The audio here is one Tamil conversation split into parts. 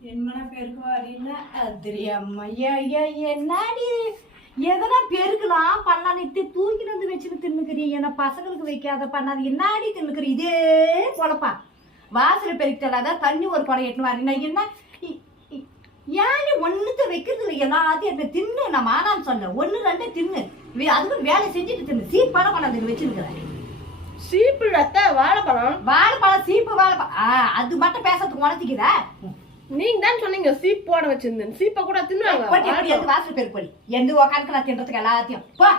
என் மன பெருக்கு வரீங்களா அதிரி அம்மா ஐயா ஐயா என்னடி? எதனா பெருக்கலாம் பண்ணலாம் நித்தி தூக்கிட்டு வந்து வச்சுட்டு தின்னுக்கிறீங்க என்ன பசங்களுக்கு வைக்காத பண்ணாது என்னாடி தின்னுக்கிறீ? இதே குழப்பா. வாசல பெருக்கிட்டலாதான் தண்ணி ஒரு குடம் எட்டுன்னு வரீங்க என்ன இ- இ- ஏன் நீ வைக்கிறது இல்லை எல்லாத்தையும் எடுத்து தின்னு நான் மானான்னு சொன்னேன் ஒன்று ரெண்டு தின்னு. வே- அதுக்கும் வேலை செஞ்சுட்டு தின்னு. சீப் கொண்டாந்து வச்சிருக்கிறேன் சீப்பு அத்தை வாழைப்பழம். வாழைப்பழம் சீப்பு வாழைப்பழம். அது மட்டும் பேசுறதுக்கு உணர்த்திக்குதா நீங்க தான் சொன்னீங்க சீப் போட வச்சிருந்தேன் சீப்பை கூட தின்னுவாங்க. எது வாசல் பேர் போடி எந்த உக்காந்துக்கு நான் தின்றதுக்கு எல்லாத்தையும்? போ.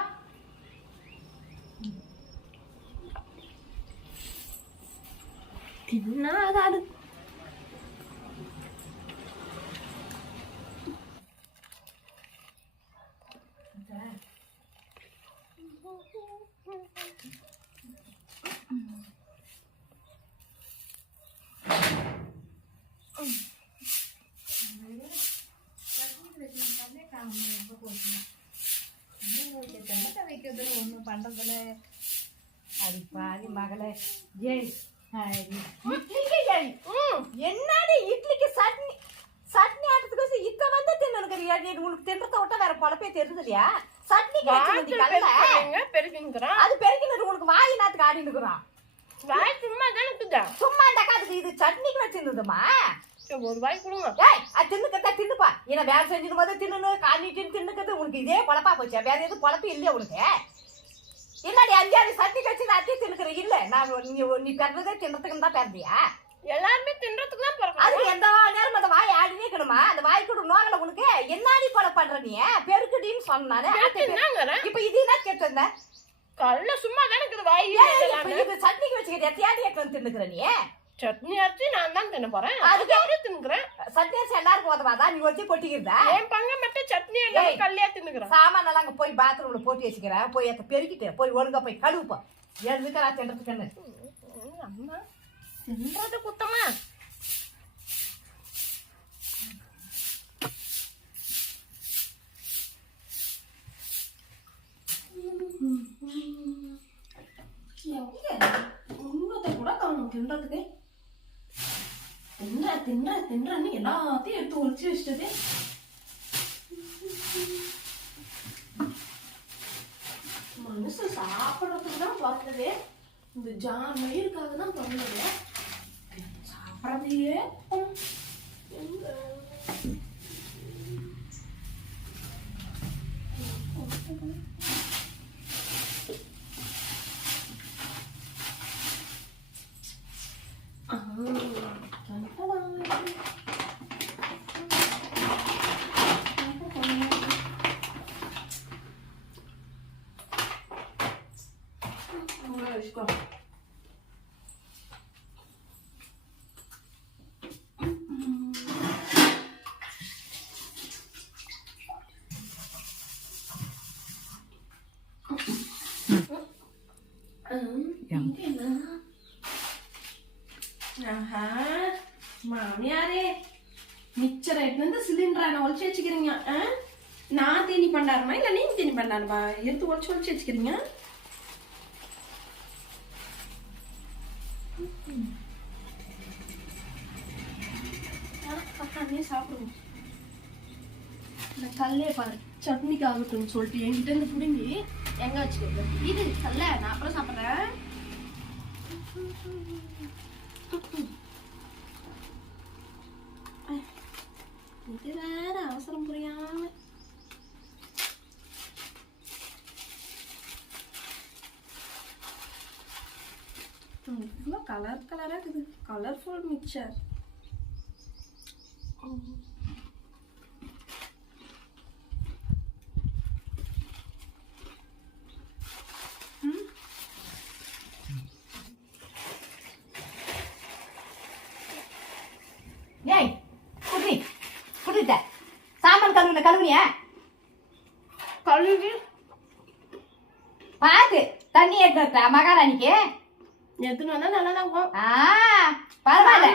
தின்னாத பண்றதுல அது பாதி மகளே ஜெய் இட்லிக்கு ஜெய் என்னடி இட்லிக்கு சட்னி சட்னி ஆட்டத்துக்கு இத்த வந்து தின்னுக்கிறியா நீ உனக்கு தின்றத விட்டா வேற பொழப்பே இல்லையா பெருக்கிறீங்க, பெருக்கிங்கிறான். அது பெருக்கினது உனக்கு வாய் நாத்துக்கு ஆடி இருக்கிறான் வாய் சும்மா தானே இருக்குதா? சும்மா இந்த காதுக்கு இது சட்னிக்கு வச்சிருந்ததுமா சரி, ஒரு வாய் கொடுங்க ஏய் அது தின்னுப்பா ஏன்னா வேலை செஞ்சிடும் போது தின்னு காணிட்டு தின்னுக்கிறது உனக்கு இதே பொழப்பா போச்சு வேற எதுவும் பொழப்பு இல்லையா உனக்கு என்னடி அஞ்சாறு சட்னி கட்சி நாட்டி தின்னுக்கிற இல்ல நான் நீ நீ பிறந்ததே தின்றதுக்கு தான் பிறந்தியா எல்லாருமே தின்றதுக்கு தான் பிறக்கணும். அது எந்த நேரம் அந்த வாய் ஆடினே இருக்கணுமா அந்த வாய் கூட நோகல உனக்கு. என்னாடி கொலை பண்ற நீ? பெருக்குடின்னு சொன்னானே. இப்ப இது என்ன கேட்டு கல்ல சும்மா தானே இருக்குது வாய். இது சட்னிக்கு வச்சுக்கிட்டு எத்தையாடி எடுத்து தின்னுக்கிற நீ? சட்னி அரைச்சு நான் தான் தின்ன போறேன். அதுக்கு- அப்படியே தின்னுக்கிறேன். சட்னி அரிசி எல்லாருக்கும் உதவாதா நீ ஒருத்தி கொட்டிக்கிறதா என் பங்க மட்டும் சட்னி எல்லாமே. கல்லையா தின்னுக்கிறேன். சாமானெல்லாம் அங்க போய் பாத்ரூம்ல போட்டு வச்சுக்கிறேன். போய் அதை பெருக்கிட்டு போய் ஒழுங்கா போய் கழுவுப்பா. எழுதுக்கிறா தின்றதுக்குன்னு அம்மா தின்றது குத்தமா? உண்மத்தை கூட காணும் தின்றதுக்கு. தின்ற தின்ற தின்றன்னு எல்லாத்தையும் எடுத்து ஒழிச்சு வச்சுட்டது. மனுஷன் சாப்பிட்றதுக்கு தான் பிறந்தது இந்த ஜான் மயிருக்காக தான் பிறந்தது சாப்பிட்றதையே எங்க ஆ, கண்டடா. ஆஹா மாமியாரே மிச்சர் எடுத்து சிலிண்டரை நான் ஒழிச்சு வச்சுக்கிறீங்க? நான் தீனி பண்ணாருமா இல்லை நீங்க தீனி பண்ணாருமா எடுத்து ஒழிச்சு ஒழிச்சு வச்சுக்கிறீங்க? உட்காந்தே சாப்பிடுவோம் இந்த கல்லே பாரு. சட்னிக்கு ஆகட்டும்னு சொல்லிட்டு என்கிட்ட இருந்து பிடுங்கி எங்க வச்சுக்கிறது? இது கல்ல நான் அப்புறம் சாப்பிட்றேன். இது வேற அவசரம் புரியாம இவ்வளோ கலர் கலராக இருக்குது. கலர்ஃபுல் மிக்சர் ஏய் குடி குடிட்ட சாமான் கழுவுன கழுவுனியா? கழுவி. பார்த்து தண்ணி எடுத்து மகாராணிக்கு. எத்தனை வந்தா நல்லா தான் இருக்கும். ஆ பரவாயில்ல.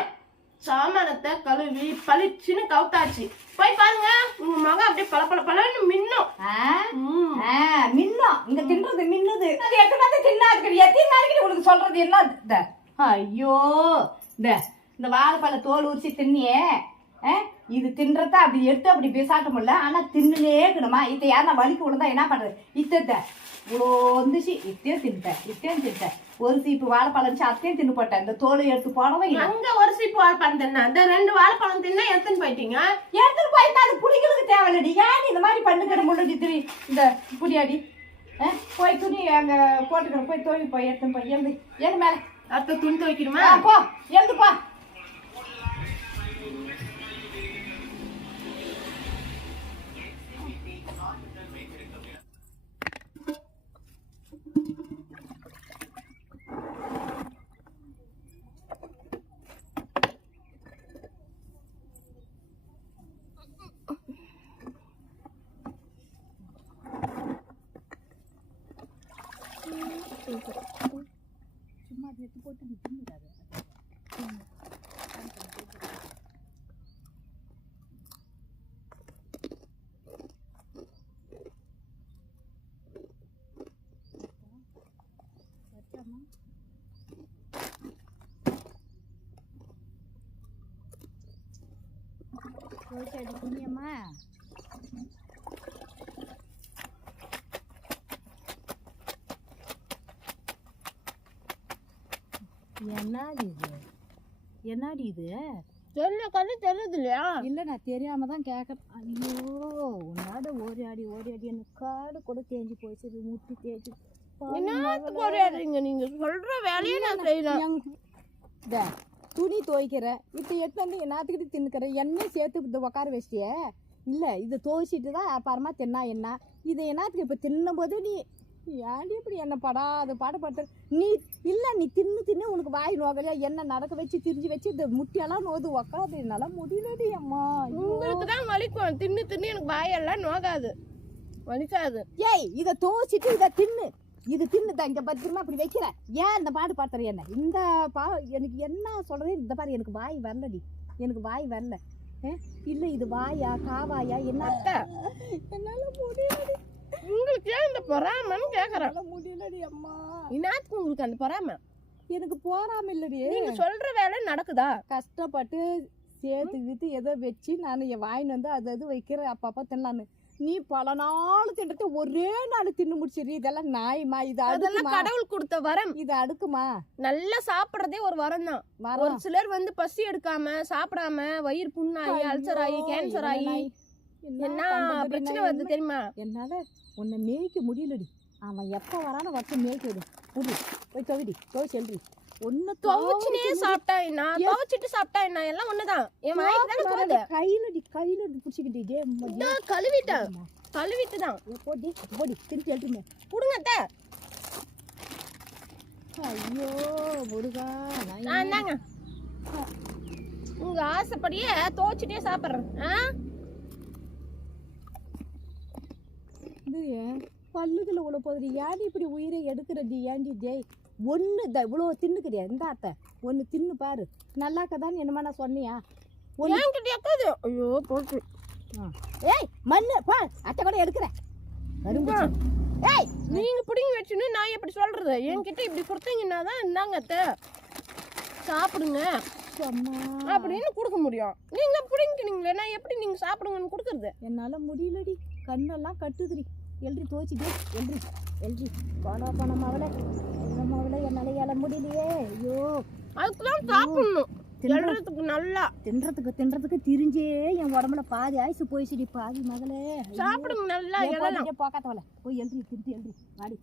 சாமானத்தை கழுவி பளிச்சுன்னு கவுத்தாச்சு. போய் பாருங்க உங்க மகன் அப்படியே பல பல பலன்னு மின்னும். மின்னும். இங்க தின்றது மின்னுது. எத்தனை வந்து தின்னாது எத்தனை நாளைக்கு உனக்கு சொல்றது என்ன? ஐயோ இந்த இந்த வாழைப்பழ தோல் உரிச்சு தின்னியே? இது தின்றத அப்படி எடுத்து அப்படி பேசாட்ட முடியல. ஆனா தின்னுனே இருக்கணுமா? இத்த யாருன்னா வலிக்கு விழுந்தா என்ன பண்றது? இத்தத்த. இவ்வளோ வந்துச்சு. இத்தையும் தின்ட்டேன் இத்தையும் தின்ட்டேன் ஒரு சீப்பு வாழைப்பழம் அத்தையும் தின்னு போட்டேன் இந்த தோல் எடுத்து இல்லை. அங்க ஒரு சீப்பு வாழைப்பழம் தின்னா. இந்த ரெண்டு வாழைப்பழம் தின்னா எடுத்துன்னு போயிட்டீங்க? எடுத்துட்டு போயிட்டா அது புடிக்கிறதுக்கு தேவையில்லடி. ஏன் இந்த மாதிரி பண்ணுக்கிற முள்ளடி திரி? இந்த புடியாடி? போய் துணி அங்க போட்டுக்கிற போய் தோவி போய் எடுத்துன்னு போய் எழுந்து. எழுந்து மேலே. அடுத்த துணி துவைக்கணுமா? போ. எழுந்து போ. சும்மா அதை எடுத்து போட்டு நீ தின்னுடாத புண்ணியம்மா என்னடி இது? என்னடி இது? தெரியல கண்ணு தெரியுது இல்லையா இல்ல நான் தெரியாம தான் கேட்கறேன் ஐயோ உன்னாட ஓடி ஆடி ஓடி ஆடி எனக்கு காடு கூட தேஞ்சு போயிடுச்சு இது முட்டி தேய்ச்சி என்னத்துக்கு ஓடியாடுறீங்க நீங்க? சொல்ற வேலையை நான் இந்த துணி துவைக்கிற. இப்போ எட்டு வந்து என்னத்துக்கிட்டு தின்னுக்கிற. எண்ணெய் சேர்த்து இந்த உட்கார வச்சிட்டியே. இல்லை இதை துவைச்சிட்டு தான் அப்புறமா தின்னா என்ன? இதை என்னத்துக்கு இப்போ தின்னும்போது நீ ஏன்டி இப்படி என்ன படாது பாடுபட்டு? நீ இல்லை நீ தின்னு தின்னு உனக்கு வாய் நோகலையா? என்ன நடக்க வச்சு திரிஞ்சு வச்சு இந்த முட்டியெல்லாம் நோது உக்காது என்னால் முடியலடி அம்மா. உங்களுக்கு தான் வலிக்கும். தின்னு தின்னு எனக்கு வாயெல்லாம் நோகாது. வலிக்காது. ஏய் இதை துவைச்சிட்டு இதை தின்னு. இது தின்னுதான் இங்க பத்திரமா அப்படி வைக்கிற. ஏன் இந்த பாடு பாத்துற என்ன? இந்த பா எனக்கு என்ன சொல்றது? இந்த பாரு எனக்கு வாய் வரலடி. எனக்கு வாய் வரல. இல்ல இது வாயா காவாயா என்ன. என்னால முடியலடி. உங்களுக்கு ஏன் இந்த பொறாமன்னு கேக்குறேன். முடியலடி அம்மா. என்னத்துக்கு உங்களுக்கு அந்த பொறாம? எனக்கு போறாம இல்லடி. நீங்க சொல்ற வேலை நடக்குதா? கஷ்டப்பட்டு சேர்த்து வித்து எதோ வச்சு நான் என் வாயின் வந்து அது அது வைக்கிறேன். அப்பப்போ தின்னான்னு நீ பல நாள் தின்றது ஒரே நாள் தின்னு முடிச்சிரு இதெல்லாம் நாய்மா. இது அதெல்லாம் கடவுள் கொடுத்த வரம். இது அடுக்குமா? நல்லா சாப்பிடுறதே ஒரு வரம் தான். ஒரு சிலர் வந்து பசி எடுக்காம சாப்பிடாம வயிறு புண்ணாகி அல்சர் ஆகி கேன்சர் ஆகி என்ன பிரச்சனை வருது தெரியுமா? என்னால உன்னை மேய்க்க முடியலடி. அவன் எப்ப வரானோ வருஷம் மேய்க்க விடு. புடி போய் துவைடி. துவை செல்றி துவச்சுனே சாப்பிட்டா என்ன? துவச்சிட்டு சாப்பிட்டா என்ன? எல்லாம் ஒண்ணுதான். என் வாய்க்கு தானே போகுது கையிலடி கையில புடிச்சுக்கிட்டு கழுவிட்டேன். கழுவிட்டு தான் போடி போடி. திருப்பி எழுட்டுமே கொடுங்க. ஐயோ முருகா நான் நான் இந்தாங்க. உங்க ஆசைப்படியே துவச்சிட்டே சாப்பிடுறேன். ஆ? ஏன் பல்லுக்குள்ள உள்ள போகுது. ஏன்டி இப்படி உயிரை எடுக்கிறடி? ஏன்டி டேய் ஒன்று இந்த இவ்வளோ தின்னுக்கிறியா? இந்த அத்தை ஒன்று தின்னு பாரு. நல்லாக்கதான்னு என்னமா நான் சொன்னியா? ஒன்று ஐயோ போட்டு ஏய் மண்ணு பா. அத்தை கூட எடுக்கிறேன். கரும்பு ஏய் நீங்க பிடிங்கி வச்சுன்னு நான் எப்படி சொல்றது? என்கிட்ட இப்படி கொடுத்தீங்கன்னா தான் இந்தாங்க அத்தை. சாப்பிடுங்க. அப்படின்னு கொடுக்க முடியும். நீங்க பிடிங்கினீங்களே நான் எப்படி நீங்க சாப்பிடுங்கன்னு கொடுக்கறது? என்னால முடியலடி. கண்ணெல்லாம் கட்டுதுடி. எழுதி துவச்சிட்டு எழுதி எழுதி போனா போன மவளை. மவளை என்னால எழ முடியலையே ஐயோ. அதுக்குதான் சாப்பிடணும். எழுறதுக்கு நல்லா. தின்றதுக்கு தின்றதுக்கு திரிஞ்சே என் உடம்புல பாதி ஆயுசு போயிடுச்சுடி பாதி மகளே. சாப்பிடுங்க நல்லா போக்காத்தவள போய் எழுதி திருப்பி எழுதி வாடி.